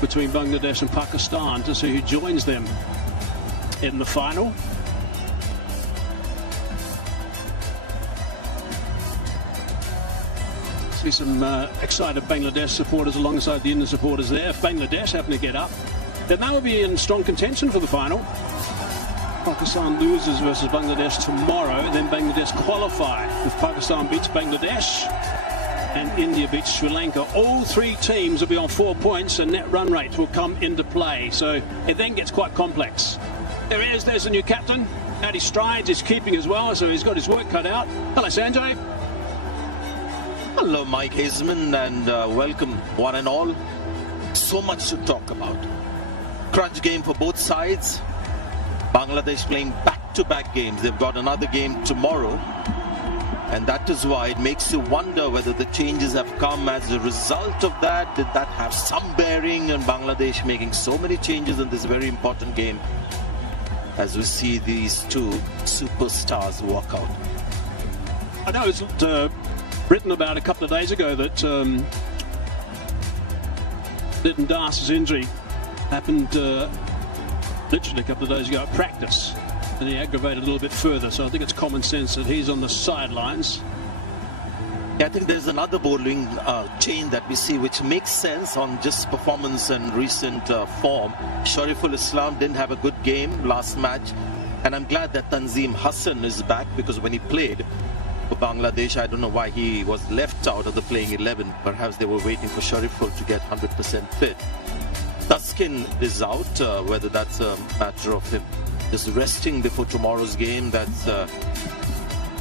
between Bangladesh and Pakistan to see who joins them in the final. See some excited Bangladesh supporters alongside the Indian supporters there. If Bangladesh happen to get up, then they will be in strong contention for the final. Pakistan loses versus Bangladesh tomorrow, then Bangladesh qualify. If Pakistan beats Bangladesh and India beats Sri Lanka, all three teams will be on 4 points and net run rate will come into play. So it then gets quite complex. There he is, there's the new captain. Out he strides, he's keeping as well, so he's got his work cut out. Hello, Sanjay. Hello, Mike Hazeman, and welcome one and all. So much to talk about. Crunch game for both sides. Bangladesh playing back-to-back games. They've got another game tomorrow. And that is why it makes you wonder whether the changes have come as a result of that. Did that have some bearing on Bangladesh making so many changes in this very important game? As we see these two superstars walk out. I know it's written about a couple of days ago that Lyndon Das's injury happened literally a couple of days ago at practice, and he aggravated a little bit further, so I think it's common sense that he's on the sidelines. Yeah, I think there's another bowling chain that we see which makes sense on just performance and recent form. Shariful Islam didn't have a good game last match, and I'm glad that Tanzim Hassan is back, because when he played for Bangladesh, I don't know why he was left out of the playing 11. Perhaps they were waiting for Shariful to get 100% fit. Tuskin is out, whether that's a matter of him just resting before tomorrow's game, that's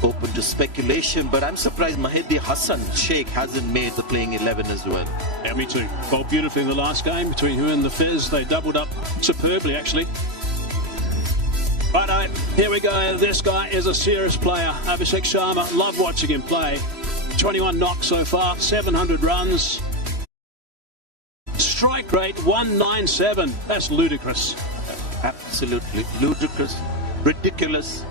open to speculation. But I'm surprised Mahdi Hassan Sheikh hasn't made the playing 11 as well. Yeah, me too. Bowled beautifully in the last game between him and the Fizz. They doubled up superbly, actually. Righto, here we go. This guy is a serious player. Abhishek Sharma, love watching him play. 21 knocks so far, 700 runs. Strike rate 197. That's ludicrous. Absolutely ludicrous, ridiculous.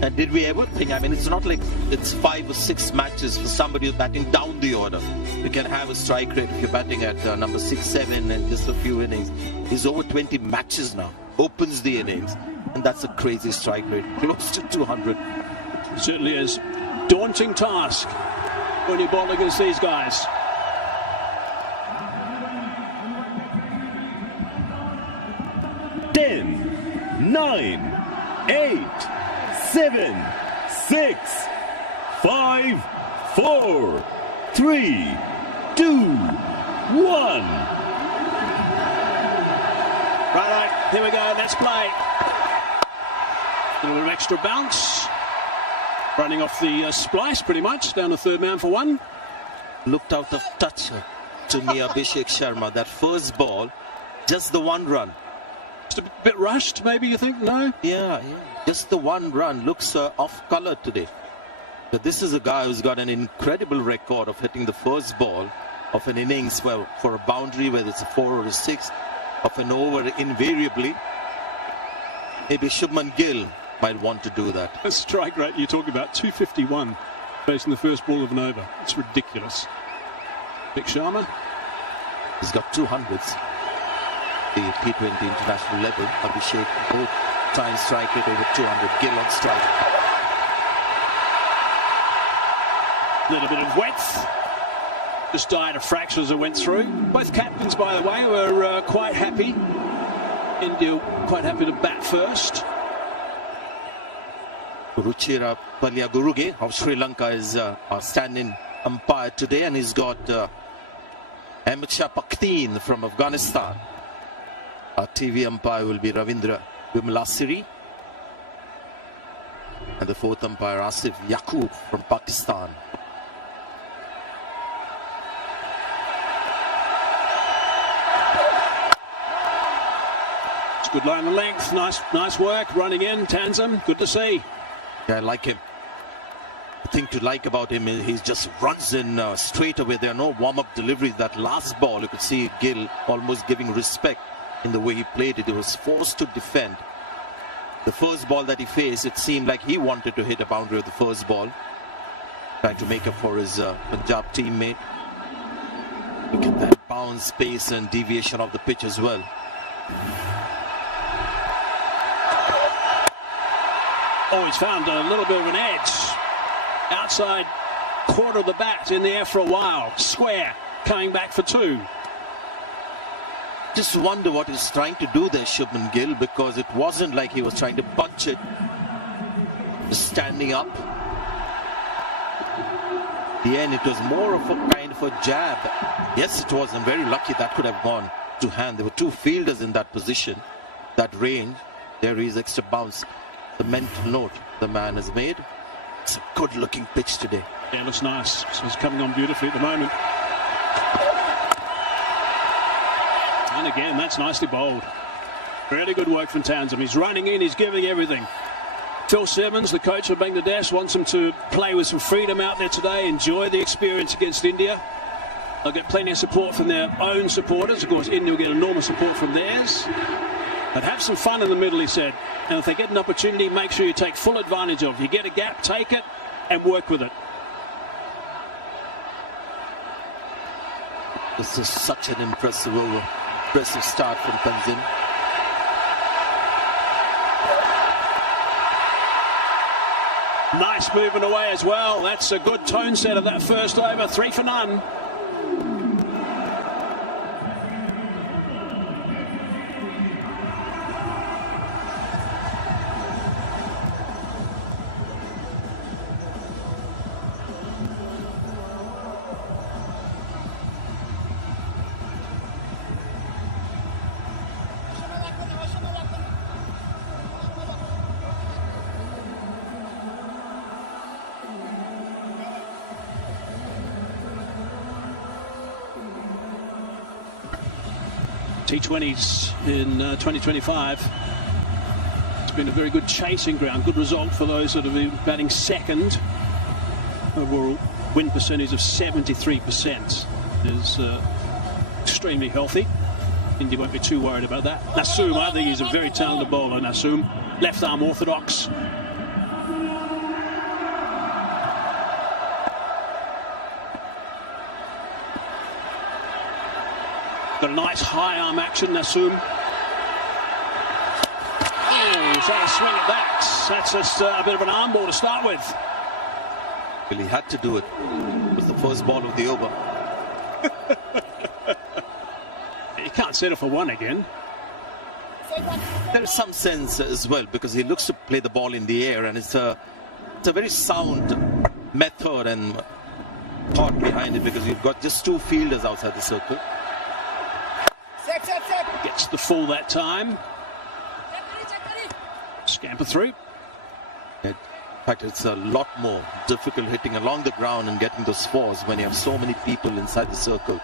And did we ever think, I mean, it's not like it's 5 or 6 matches for somebody who's batting down the order. You can have a strike rate if you're batting at number 6, 7 and just a few innings. He's over 20 matches now, opens the innings, and that's a crazy strike rate, close to 200. It certainly is. Daunting task when you bowl against these guys. Ten, 9, 8, 7, 6, 5, 4, 3, 2, 1. Right, here we go. Let's play. A little extra bounce. Running off the splice pretty much. Down the third man for one. Looked out of touch to me, Abhishek Sharma. That first ball, just the one run. Just a bit rushed, maybe, you think? No? Yeah. Just the one run looks off color today. But this is a guy who's got an incredible record of hitting the first ball of an innings for a boundary, whether it's a 4 or a 6, of an over invariably. Maybe Shubman Gill might want to do that. The strike rate you're talking about, 251, facing the first ball of an over. It's ridiculous. Big Sharma. He's got 200s. The T20 international level. Abhishek both times strike rate over 200. Gill on strike. Little bit of width. Just died a fraction as it went through. Both captains, by the way, were quite happy. India quite happy to bat first. Ruchira Palyaguruge of Sri Lanka is our stand-in umpire today, and he's got Ahmed Shah Pakteen from Afghanistan. Our TV umpire will be Ravindra Vimalasiri. And the fourth umpire, Asif Yaqub from Pakistan. It's good line of length. Nice work. Running in. Tanzim. Good to see. Yeah, I like him. The thing to like about him is he just runs in straight away. There are no warm-up deliveries. That last ball, you could see Gill almost giving respect in the way he played it. He was forced to defend. The first ball that he faced, it seemed like he wanted to hit a boundary of the first ball, trying to make up for his Punjab teammate. Look at that bounce. bounce, pace and deviation of the pitch as well. Oh, he's found a little bit of an edge. Outside quarter of the bat, in the air for a while. Square, coming back for two. Just wonder what he's trying to do there, Shubman Gill, because it wasn't like he was trying to punch it. Just standing up. The end, it was more of a kind of a jab. Yes, it was, and very lucky that could have gone to hand. There were two fielders in that position, that range. There is extra bounce. The mental note the man has made. It's a good looking pitch today. Yeah, looks nice. So it's coming on beautifully at the moment. And again, that's nicely bowled. Really good work from Townsend. He's running in, he's giving everything. Phil Simmons, the coach of Bangladesh, wants him to play with some freedom out there today, enjoy the experience against India. They'll get plenty of support from their own supporters. Of course, India will get enormous support from theirs. But have some fun in the middle, he said. And if they get an opportunity, make sure you take full advantage of it. You get a gap, take it, and work with it. This is such an impressive over. Impressive start from Tanzim. Nice movement away as well. That's a good tone set of that first over. 3 for none. T20s in 2025. It's been a very good chasing ground. Good result for those that have been batting second. Overall win percentage of 73% is extremely healthy. India won't be too worried about that. Nasoom, I think he's a very talented bowler. Nasoom, left arm orthodox. Got a nice high arm action, Nasoom. Oh, he's had a swing at that. That's just a bit of an arm ball to start with. Well, he had to do it. It was the first ball of the over. You can't settle for one again. There is some sense as well, because he looks to play the ball in the air, and it's a very sound method and thought behind it, because you've got just two fielders outside the circle. Gets the full that time. Scamper through. In fact, it's a lot more difficult hitting along the ground and getting those fours when you have so many people inside the circle.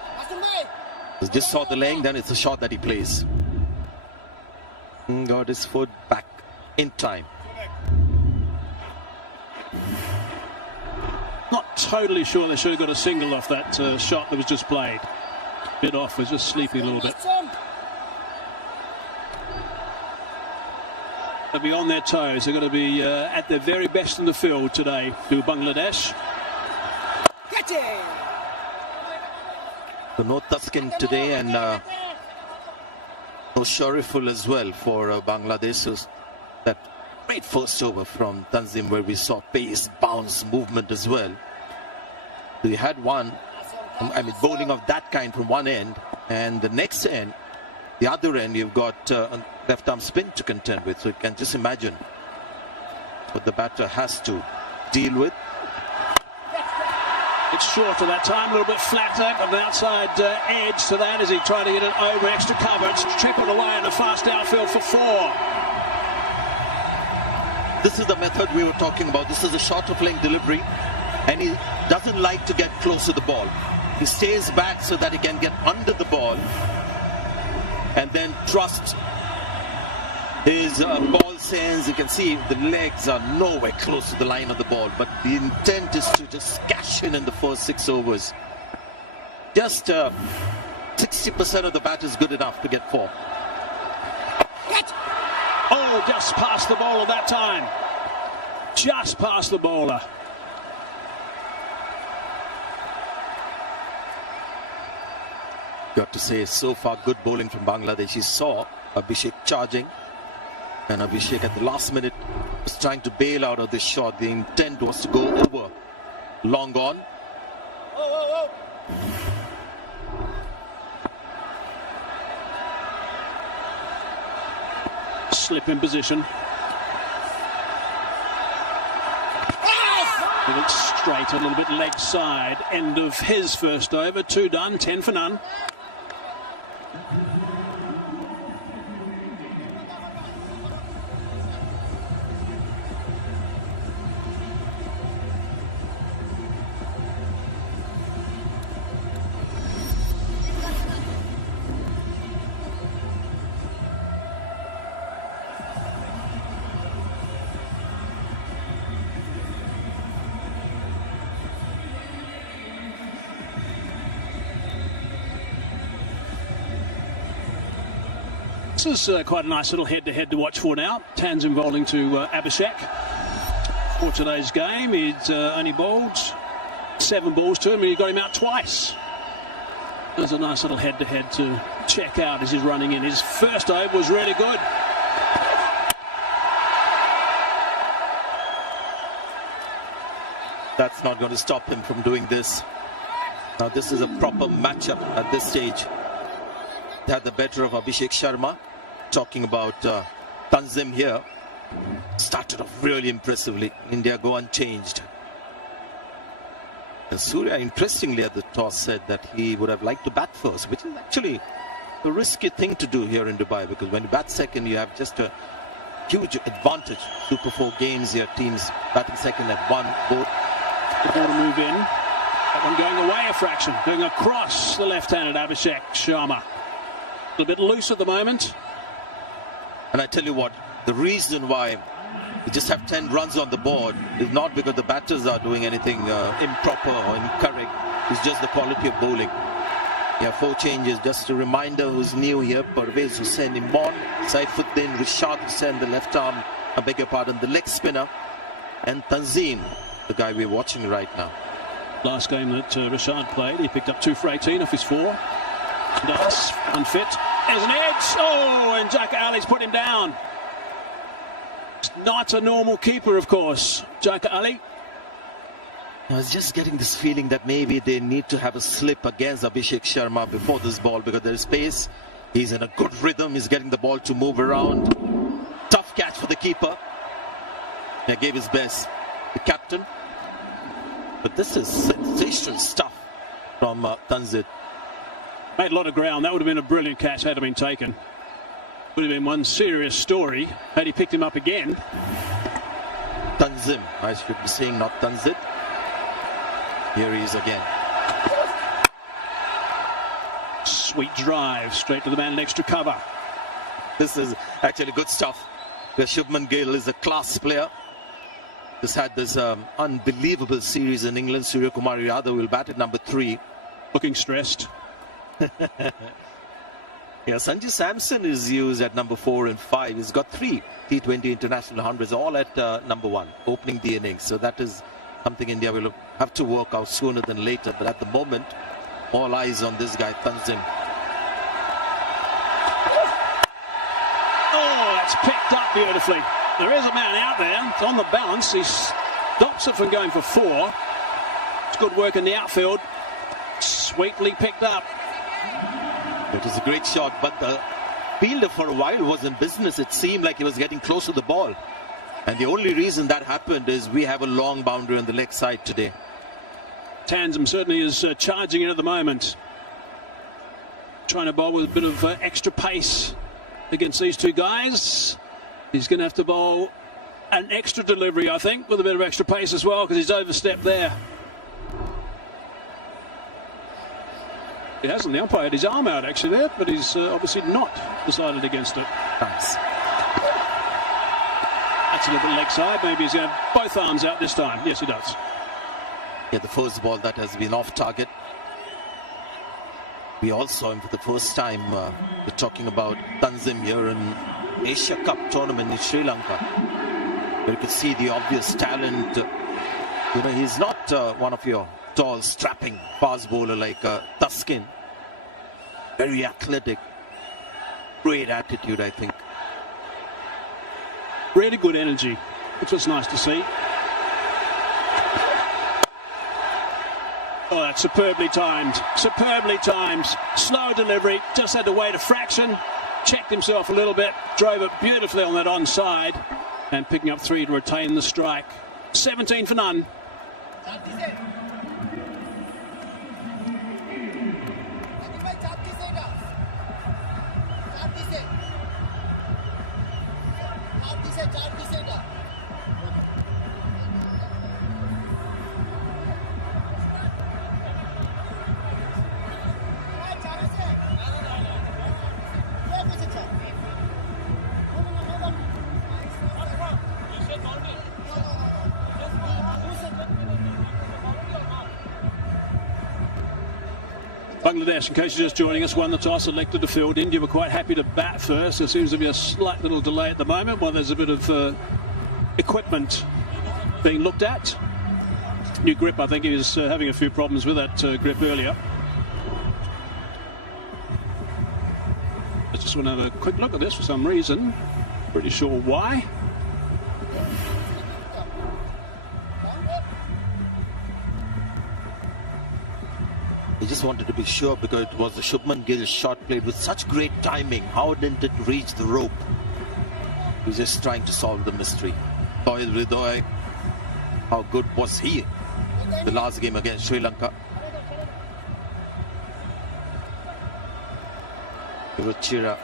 He just saw the laying, then it's a shot that he plays. Got his foot back in time. Not totally sure they should have got a single off that shot that was just played. Bit off, was just sleeping a little bit. They'll be on their toes. They're going to be at their very best in the field today to Bangladesh. So no Taskin today, and no Shariful as well for Bangladesh. That great first over from Tanzim, where we saw pace, bounce, movement as well. We had one, I mean, bowling of that kind from one end, and the next end, the other end, you've got left arm spin to contend with. So you can just imagine what the batter has to deal with. It's short at that time, a little bit flatter, but the outside edge to that as he tried to get it over extra cover. It's tripled away in a fast outfield for 4. This is the method we were talking about. This is a shorter playing delivery, and he doesn't like to get close to the ball. He stays back so that he can get under the ball and then trust his ball sense. You can see the legs are nowhere close to the line of the ball, but the intent is to just cash in the first 6 overs. Just 60% of the bat is good enough to get 4. Oh, just past the bowler that time. Just past the bowler. Got to say, so far good bowling from Bangladesh. He saw Abhishek charging, and Abhishek at the last minute was trying to bail out of this shot. The intent was to go over. Long gone. Slip in position. A little straight, a little bit leg side. End of his first over. 2 done, 10 for none. This is quite a nice little head-to-head to watch for now. Tanzim bowling to Abhishek. For today's game, he's only bowled 7 balls to him, and he got him out twice. There's a nice little head-to-head to check out as he's running in. His first over was really good. That's not going to stop him from doing this. Now this is a proper matchup at this stage. They had the better of Abhishek Sharma. Talking about Tanzim here. Started off really impressively. India go unchanged. And Surya, interestingly, at the toss said that he would have liked to bat first, which is actually a risky thing to do here in Dubai, because when you bat second, you have just a huge advantage. Super 4 games here, teams batting second at 1 both. The ball to move in. That one going away a fraction, going across the left-handed Abhishek Sharma. A little bit loose at the moment. And I tell you what, the reason why we just have 10 runs on the board is not because the batters are doing anything improper or incorrect. It's just the quality of bowling. Yeah, 4 changes. Just a reminder who's new here. Parvez Hussain Imran, Saifuddin, Rishad Hussain, the left arm, I beg your pardon, the leg spinner, and Tanzim, the guy we're watching right now. Last game that Rashad played, he picked up 2 for 18 off his 4. Nice, unfit. There's an edge. Oh, and Jaka Ali's put him down. It's not a normal keeper, of course. Jaka Ali. I was just getting this feeling that maybe they need to have a slip against Abhishek Sharma before this ball, because there is pace. He's in a good rhythm. He's getting the ball to move around. Tough catch for the keeper. He gave his best. The captain. But this is sensational stuff from Tanzim. Made a lot of ground. That would have been a brilliant catch had it been taken. Would have been one serious story had he picked him up again. Tanzim, I should be saying, not Tanzit. Here he is again. Sweet drive straight to the man next to cover. This is actually good stuff. Shubman Gill is a class player. This had this unbelievable series in England. Surya Kumar Yadav will bat at number 3. Looking stressed. Yeah, Sanju Samson is used at number 4 and 5. He's got 3 T20 international hundreds, all at number 1, opening the innings. So that is something India will have to work out sooner than later. But at the moment, all eyes on this guy, Tanzim. Oh, that's picked up beautifully. There is a man out there. It's on the balance. He stops it from going for 4. It's good work in the outfield. Sweetly picked up. It was a great shot, but the fielder for a while was in business. It seemed like he was getting close to the ball. And the only reason that happened is we have a long boundary on the leg side today. Tanzim certainly is charging it at the moment. Trying to bowl with a bit of extra pace against these 2 guys. He's going to have to bowl an extra delivery, I think, with a bit of extra pace as well, because he's overstepped there. He hasn't. The umpire had his arm out actually there, but he's obviously not decided against it. Nice. That's a little bit leg side. Maybe he's going to have both arms out this time. Yes, he does. Yeah, the first ball that has been off target. We all saw him for the first time. We're talking about Tanzim here in Asia Cup tournament in Sri Lanka. Where you could see the obvious talent. You know, he's not one of your tall, strapping fast bowler like Tuskin. Very athletic. Great attitude, I think. Really good energy, which was nice to see. Oh, that's superbly timed. Superbly timed. Slow delivery. Just had to wait a fraction. Checked himself a little bit. Drove it beautifully on that onside. And picking up 3 to retain the strike. 17 for none. Bangladesh, in case you're just joining us, won the toss, elected to field. India were quite happy to bat first. There seems to be a slight little delay at the moment while there's a bit of equipment being looked at. New Grip, I think he was having a few problems with that grip earlier. I just want to have a quick look at this for some reason. Pretty sure why. He just wanted to be sure because it was the Shubman Gill shot played with such great timing. How didn't it reach the rope? He was just trying to solve the mystery. Tohid Hridoy, how good was he the last game against Sri Lanka? Ruchira,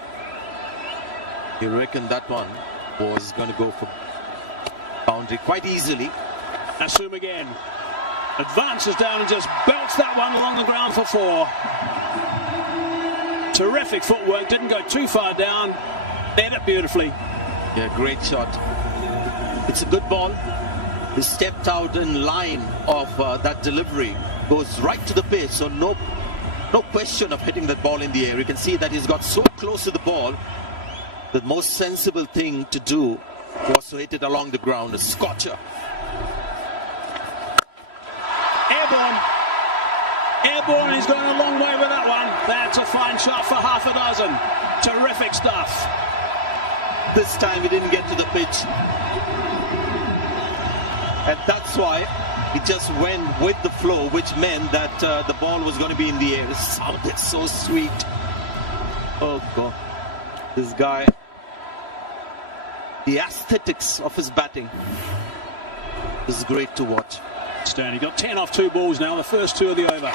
he reckoned that one was going to go for boundary quite easily. Assume again. Advances down and just belts that one along the ground for 4. Terrific footwork, didn't go too far down. Hit it beautifully. Yeah, great shot. It's a good ball. He stepped out in line of that delivery. Goes right to the pitch, so no question of hitting that ball in the air. You can see that he's got so close to the ball. The most sensible thing to do was to hit it along the ground, a scorcher. Airborne, he's going a long way with that one. That's a fine shot for half a dozen. Terrific stuff. This time he didn't get to the pitch. And that's why he just went with the flow, which meant that the ball was going to be in the air. It sounded so sweet. Oh, God. This guy, the aesthetics of his batting is great to watch. He got 10 off 2 balls now, the first 2 of the over.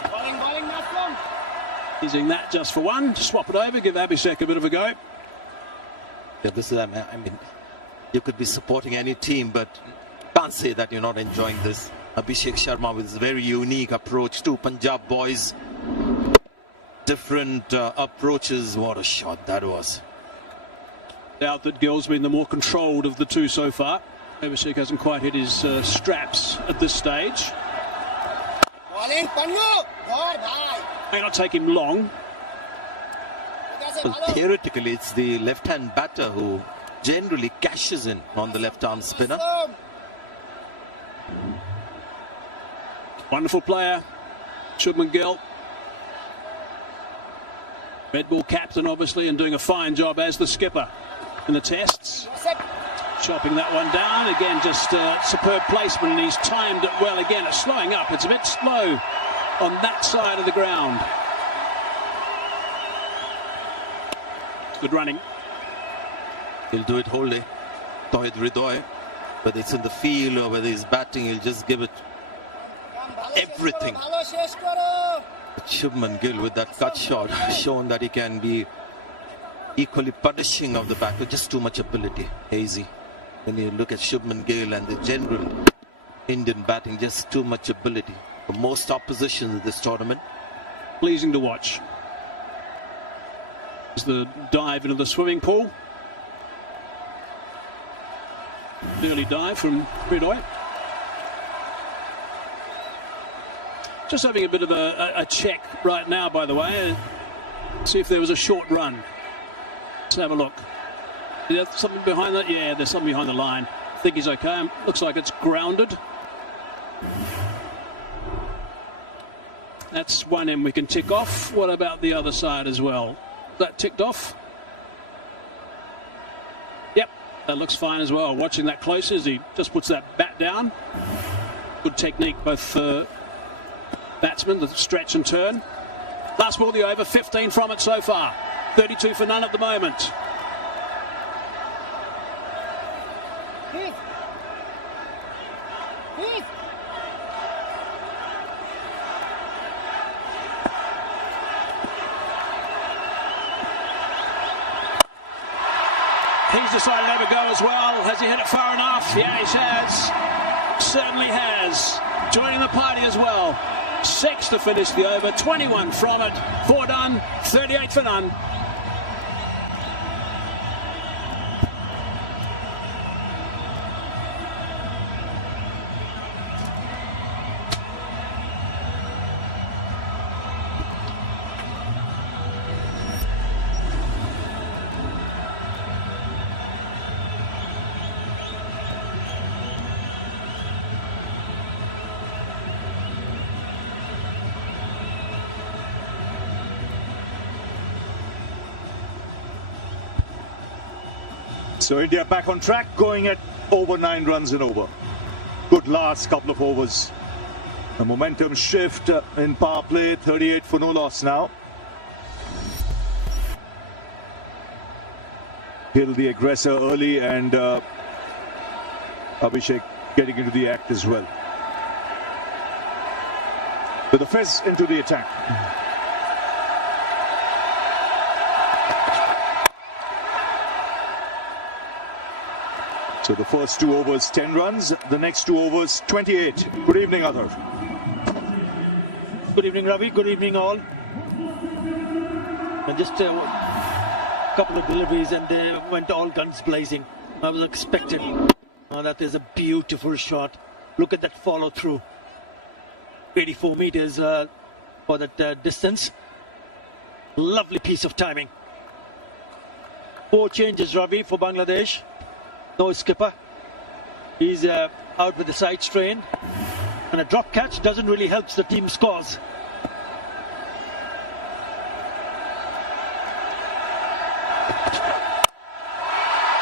Using that just for 1, swap it over, give Abhishek a bit of a go. Yeah, this is, I mean, you could be supporting any team, but can't say that you're not enjoying this. Abhishek Sharma with his very unique approach to Punjab boys. Different approaches. What a shot that was. Doubt that Gill's been the more controlled of the 2 so far. Abhishek hasn't quite hit his straps at this stage. May not take him long. Well, theoretically, it's the left-hand batter who generally cashes in on the left-arm spinner. Wonderful player, Shubman Gill. Red ball captain, obviously, and doing a fine job as the skipper in the tests. Chopping that one down. Again, just superb placement, and he's timed it well. Again, it's slowing up. It's a bit slow on that side of the ground. Good running. He'll do it wholly. Tohid Hridoy, whether it's in the field or whether he's batting, he'll just give it everything. Shubman Gill with that cut shot shown that he can be equally punishing of the back with just too much ability. Hazy. When you look at Shubman Gill and the general Indian batting, just too much ability for most oppositions in this tournament. Pleasing to watch. There's the dive into the swimming pool. Early dive from Hridoy. Just having a bit of a check right now, by the way. See if there was a short run. Let's have a look. Is there something behind that? Yeah, there's something behind the line. I think he's okay. Looks like it's grounded. That's one end we can tick off. What about the other side as well? That ticked off? Yep, that looks fine as well. Watching that close as he just puts that bat down. Good technique, both batsmen, the stretch and turn. Last ball, the over, 15 from it so far. 32 for none at the moment. He's decided to have a go as well. Has he hit it far enough? Yeah, he has. Certainly has. Joining the party as well. 6 to finish the over. 21 from it. 4 done. 38 for none. So India back on track, going at over 9 runs and over. Good last couple of overs. A momentum shift in power play, 38 for no loss now. Hill the aggressor early, and Abhishek getting into the act as well. With the fizz into the attack. So the first 2 overs 10 runs, the next 2 overs 28. Good evening, Adhar. Good evening, Ravi. Good evening, all. And just a couple of deliveries and they went all guns blazing. I was expecting. That is a beautiful shot. Look at that follow through. 84 meters for that distance. Lovely piece of timing. 4 changes, Ravi, for Bangladesh. No skipper. He's out with the side strain. And a drop catch doesn't really help the team scores.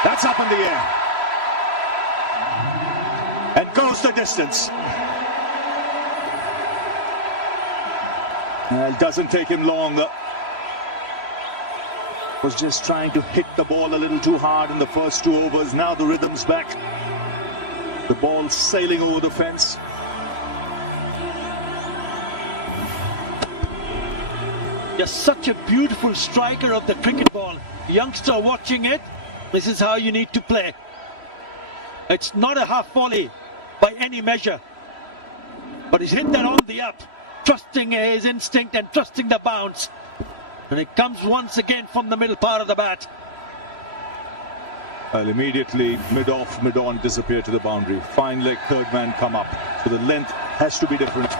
That's up in the air. And goes the distance. It doesn't take him long. Was just trying to hit the ball a little too hard in the first 2 overs. Now the rhythm's back. The ball sailing over the fence. You're such a beautiful striker of the cricket ball. Youngster watching it, this is how you need to play. It's not a half volley by any measure. But he's hit that on the up, trusting his instinct and trusting the bounce. And it comes once again from the middle part of the bat. Well, immediately mid-off, mid-on disappear to the boundary. Fine leg, third man come up. So the length has to be different.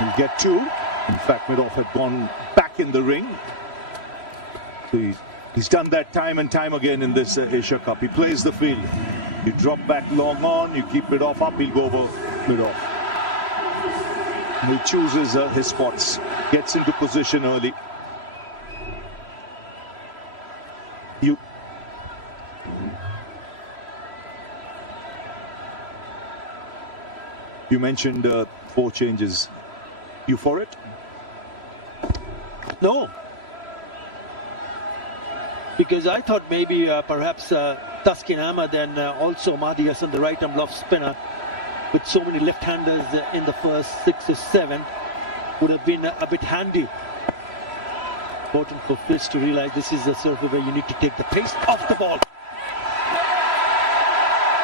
He'll get 2. In fact, mid-off had gone back in the ring. So he's done that time and time again in this Asia Cup. He plays the field. You drop back long on, you keep mid-off up, he'll go over mid-off. He chooses his spots, gets into position early. You mentioned 4 changes. You for it? No. Because I thought maybe perhaps Taskin Ahmad and also Mahdi Hassan, the right arm off spinner, with so many left-handers in the first 6 or 7, would have been a bit handy. Important for Fitz to realize this is a surface where you need to take the pace off the ball.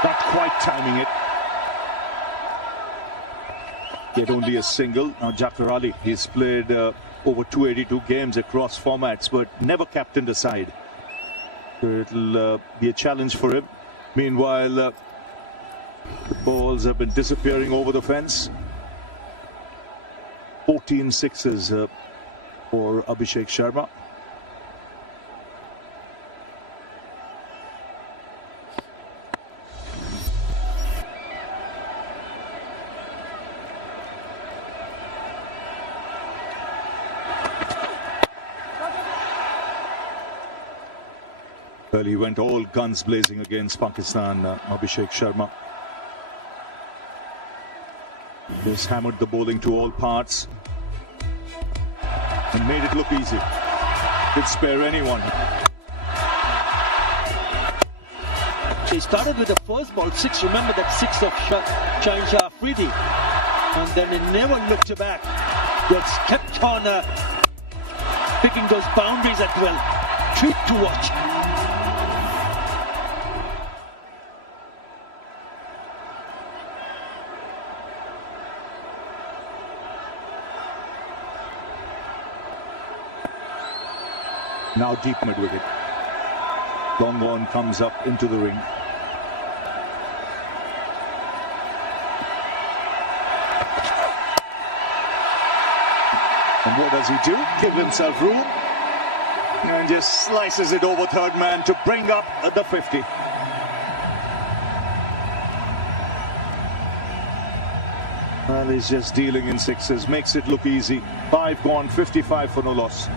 Not quite timing it. Yet only a single. Now Jafar Ali, he's played over 282 games across formats, but never captained a side. So it'll be a challenge for him. Meanwhile, the balls have been disappearing over the fence. 14 sixes for Abhishek Sharma. Well, he went all guns blazing against Pakistan, Abhishek Sharma. Just hammered the bowling to all parts and made it look easy. Didn't spare anyone. He started with the first ball, 6. Remember that 6 of Shaheen Shah Afridi. And then he never looked back. Just kept on picking those boundaries at will. Treat to watch. Now deep mid wicket. Long on comes up into the ring. And what does he do? Give himself room and just slices it over third man to bring up the 50. Well, he's just dealing in sixes, makes it look easy. 5 gone, 55 for no loss.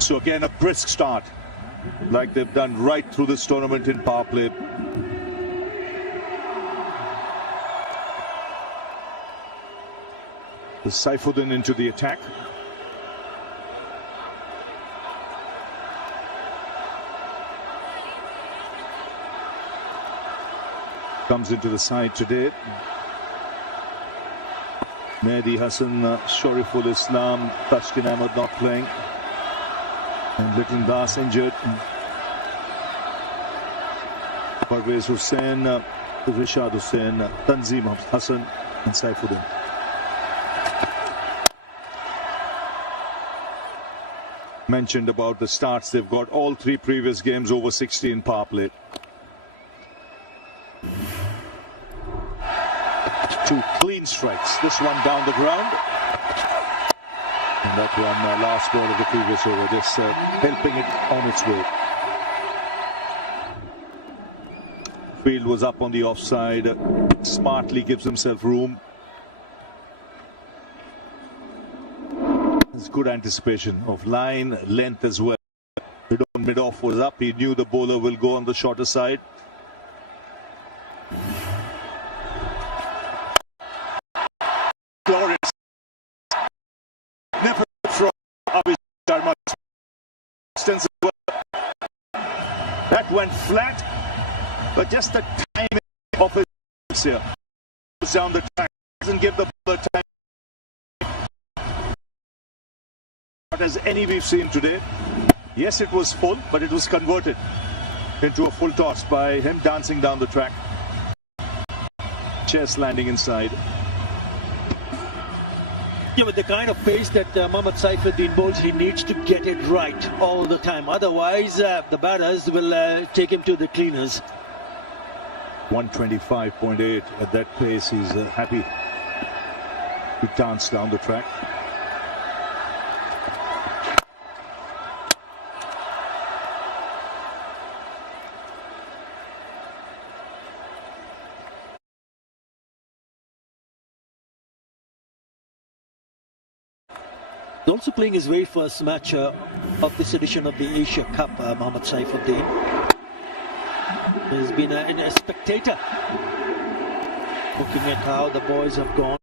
So again, a brisk start, like they've done right through this tournament in power play. The Saifuddin into the attack. Comes into the side today. Mehdi Hassan, Shariful Islam, Tashkin Ahmed not playing. And Little Das injured. Parvez Hussain, Rishad Hussain, Tanzim Hassan and Saifuddin. Mentioned about the starts, they've got all 3 previous games over 60 in power play. 2 clean strikes, this one down the ground. And that one, last ball of the previous over, just helping it on its way. Field was up on the offside, smartly gives himself room. There's good anticipation of line, length as well. Mid-off was up, he knew the bowler will go on the shorter side. Glorious. Never from Abhishek Sharma. That went flat, but just the timing of his here. Down the track, doesn't give the bowler time. Not as any we've seen today. Yes, it was full, but it was converted into a full toss by him dancing down the track. Chest landing inside. Yeah, with the kind of pace that Mohammad Saifuddin bowls, he needs to get it right all the time. Otherwise, the batters will take him to the cleaners. 125.8 at that pace. He's happy to dance down the track. He's also playing his very first match of this edition of the Asia Cup, Mohammad Saifuddin. He's been a spectator, looking at how the boys have gone.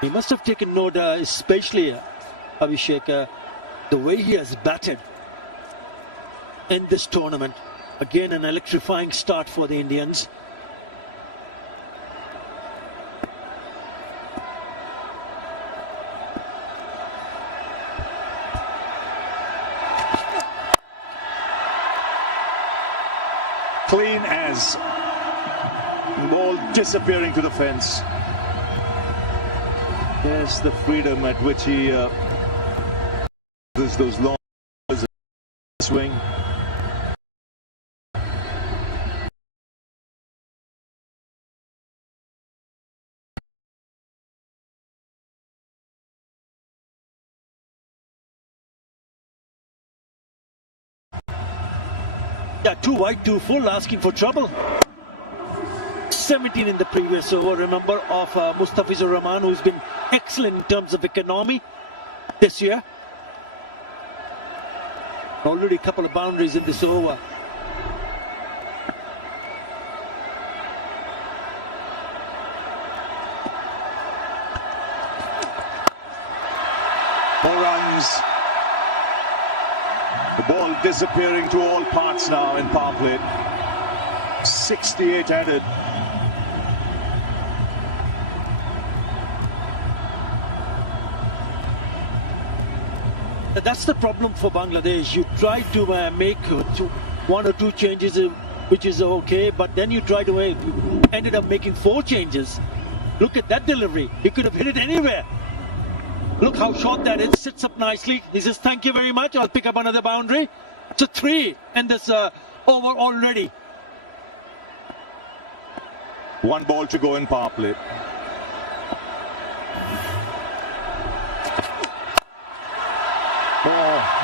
He must have taken note, especially Abhishek, the way he has batted in this tournament. Again, an electrifying start for the Indians. Clean as. Ball disappearing to the fence. Yes, the freedom at which he There's those long swing. Yeah, 2 wide, 2 full, asking for trouble. 17 in the previous over, remember, of Mustafizur Rahman, who's been excellent in terms of economy this year. Already a couple of boundaries in this over. More runs. The ball disappearing to all parts now in power play. 68 added. That's the problem for Bangladesh. You try to make 1 or 2 changes, which is okay, but then you try to ended up making 4 changes. Look at that delivery. He could have hit it anywhere. Look how short that is. Sits up nicely. He says, thank you very much. I'll pick up another boundary. It's a 3 in this over already. 1 ball to go in power play.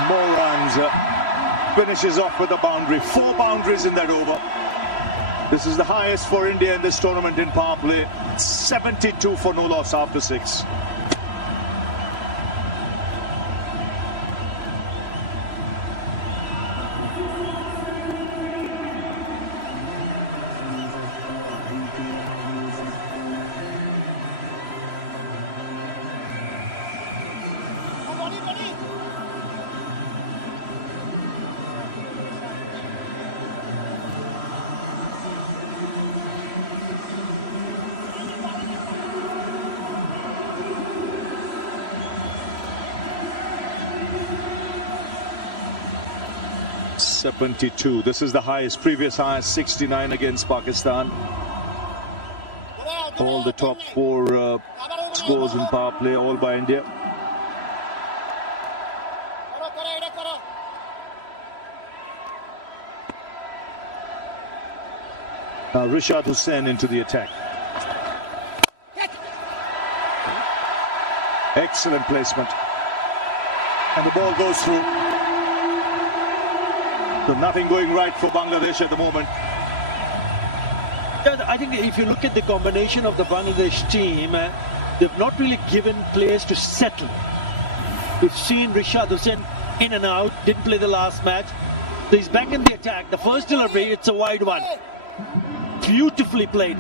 More runs. Finishes off with a boundary. 4 boundaries in that over. This is the highest for India in this tournament in power play. 72 for no loss after 6. .72. This is the highest. Previous highest 69 against Pakistan. All the top 4 scores in power play, all by India. Now Rishad Hussain into the attack. Excellent placement. And the ball goes through. So nothing going right for Bangladesh at the moment. Yeah, I think if you look at the combination of the Bangladesh team, they've not really given players to settle. We've seen Rishad Hussain in and out, didn't play the last match. So he's back in the attack. The first delivery, it's a wide one. Beautifully played.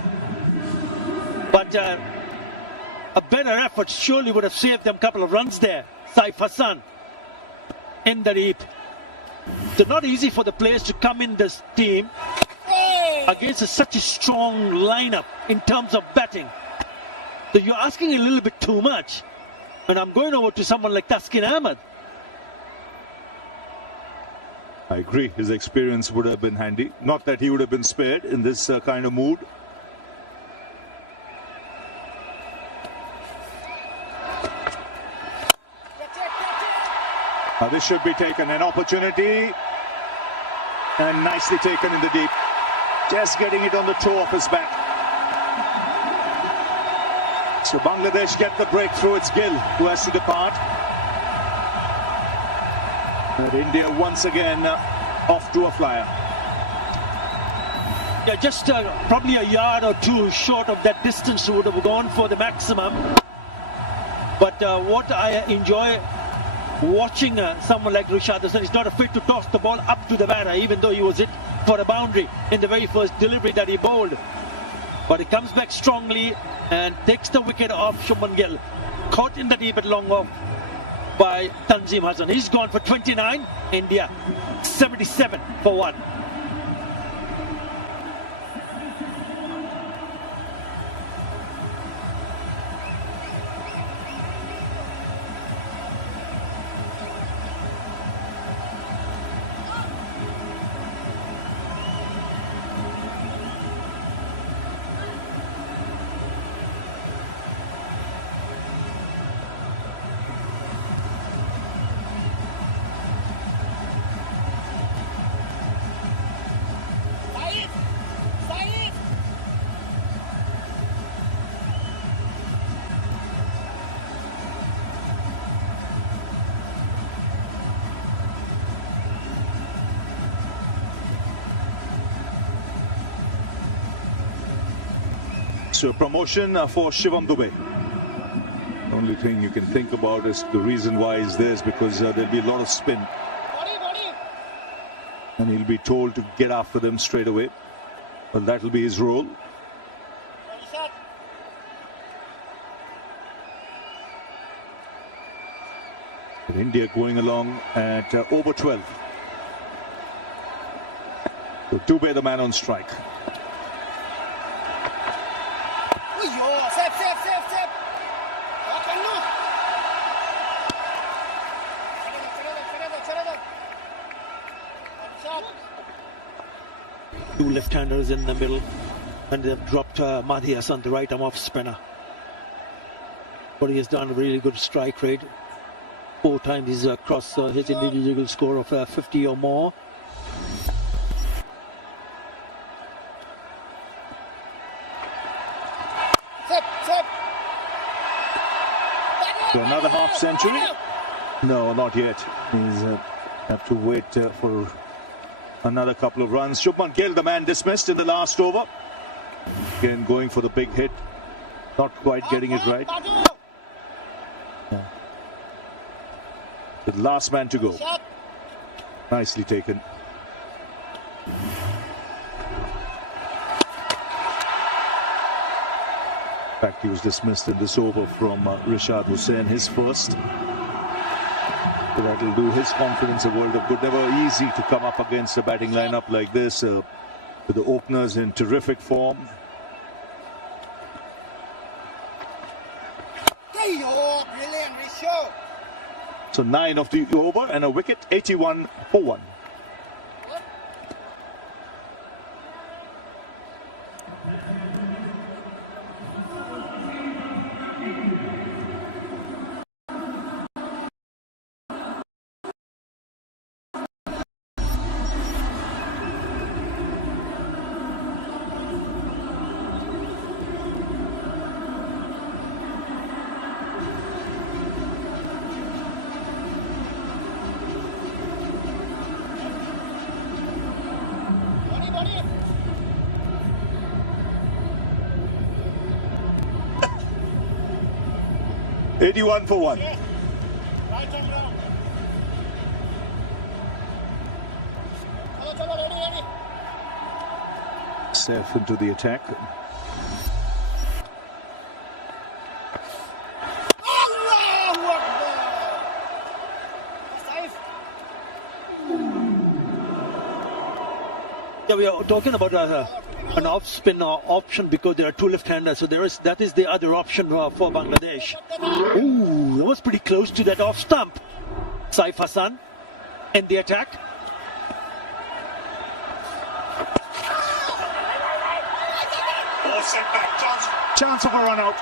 But a better effort surely would have saved them a couple of runs there. Saif Hassan in the deep. So not easy for the players to come in this team against such a strong lineup in terms of batting. So you're asking a little bit too much. And I'm going over to someone like Taskin Ahmed. I agree, his experience would have been handy. Not that he would have been spared in this kind of mood. Now this should be taken, an opportunity, and nicely taken in the deep. Just getting it on the toe of his bat. So Bangladesh get the breakthrough. It's Gill who has to depart. And India once again off to a flyer. Yeah, just probably a yard or 2 short of that distance would have gone for the maximum. But what I enjoy watching someone like Rishad Hussain is not afraid to toss the ball up to the batter, even though he was hit for a boundary in the very first delivery that he bowled. But he comes back strongly and takes the wicket off Shubman Gill. Caught in the deep at long off by Tanzim Hassan. He's gone for 29. India 77 for 1. So promotion for Shivam Dube. The only thing you can think about is the reason why he's there is because there'll be a lot of spin. And he'll be told to get after them straight away. Well, that'll be his role. But India going along at over 12. So Dube the man on strike. Two left-handers in the middle, and they've dropped Mahdi Hassan, the right-arm off spinner. But he has done a really good strike rate. 4 times he's crossed his individual score of 50 or more. So another half century? No, not yet. He's have to wait for another couple of runs. Shubman Gill, the man dismissed in the last over. Again, going for the big hit. Not quite getting it right. Yeah. The last man to go. Nicely taken. In fact, he was dismissed in this over from Rishad Hussain, his first. So that'll do his confidence a world of good. Never easy to come up against a batting lineup like this with the openers in terrific form. So 9 of the over and a wicket, 81 for 1. $81 for 1. Saif into the attack. Yeah, we are talking about an off-spin option because there are 2 left-handers. So that is the other option for Bangladesh. Ooh, that was pretty close to that off stump. Saif Hassan in the attack. Chance of a run out.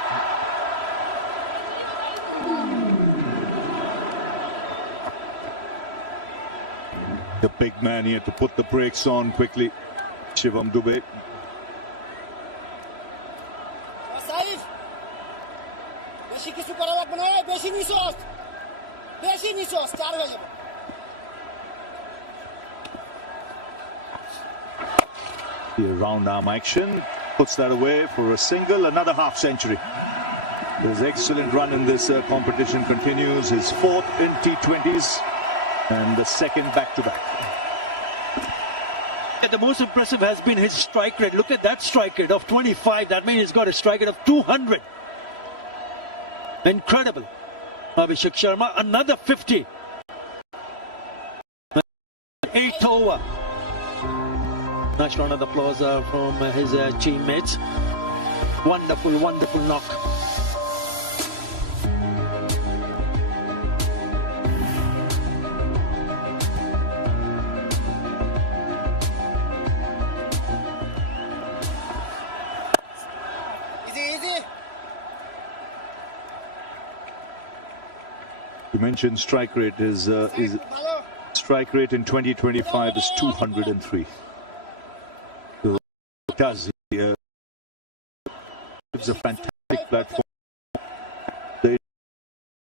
The big man here to put the brakes on quickly. Shivam Dube. The round arm action puts that away for a single. Another half century. His excellent run in this competition continues. His 4th in T20s and the 2nd back-to-back. The most impressive has been his strike rate. Look at that strike rate of 25. That means he's got a strike rate of 200. Incredible. Abhishek Sharma, another 50. 8th over. Nice round of applause from his teammates. Wonderful, wonderful knock. You mentioned strike rate. His strike rate in 2025 is 203. So it does. It's a fantastic platform. They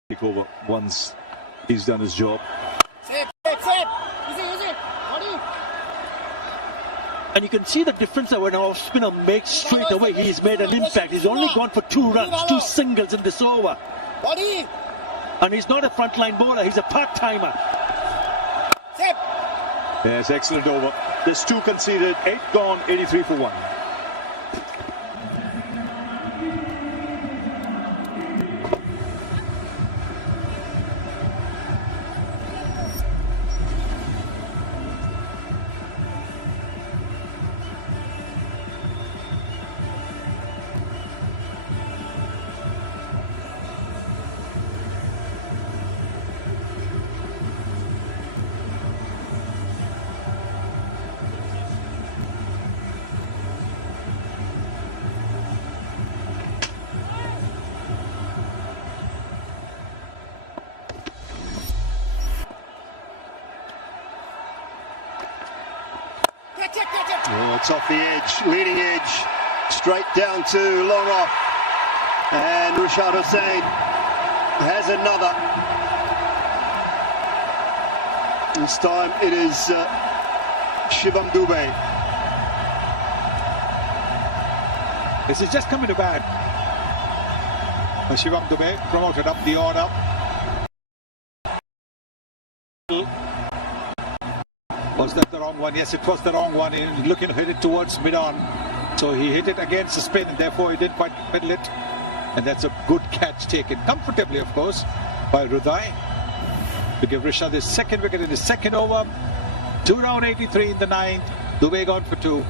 take over once he's done his job. And you can see the difference that when an off spinner makes straight away, he's made an impact. He's only gone for 2 runs, 2 singles in this over. And he's not a frontline bowler, he's a part-timer. Yes, excellent over. There's 2 conceded, 8 gone, 83 for 1. Oh, it's off the edge, leading edge, straight down to long off. And Rashad Hussain has another. This time it is Shivam Dubey. This is just coming to bat. Shivam Dubey promoted up the order. Was that the wrong one? Yes, it was the wrong one. He was looking to hit it towards mid-on. So he hit it against the spin and therefore he didn't quite middle it. And that's a good catch taken comfortably, of course, by Rudai to give Rishad his second wicket in his second over. 2 down 83 in the 9th. Dubey gone for 2.